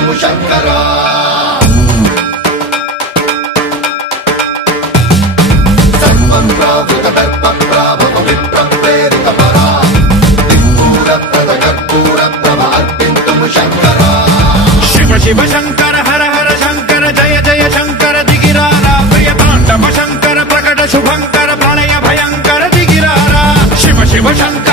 तुम शंकरा सर्वं प्रावृत दर्प प्राभव विप्रप्रेरित परा दिक्पूर प्रद कर्पूर प्रभ अर्पितुम शंकरा शिव शिव शंकर हर हर शंकर जय जय शंकर दिगिरारा प्रिय तांडव शंकर प्रकट शुभंकर प्रणय भयंकर दिगिरारा शिव शिव शंकर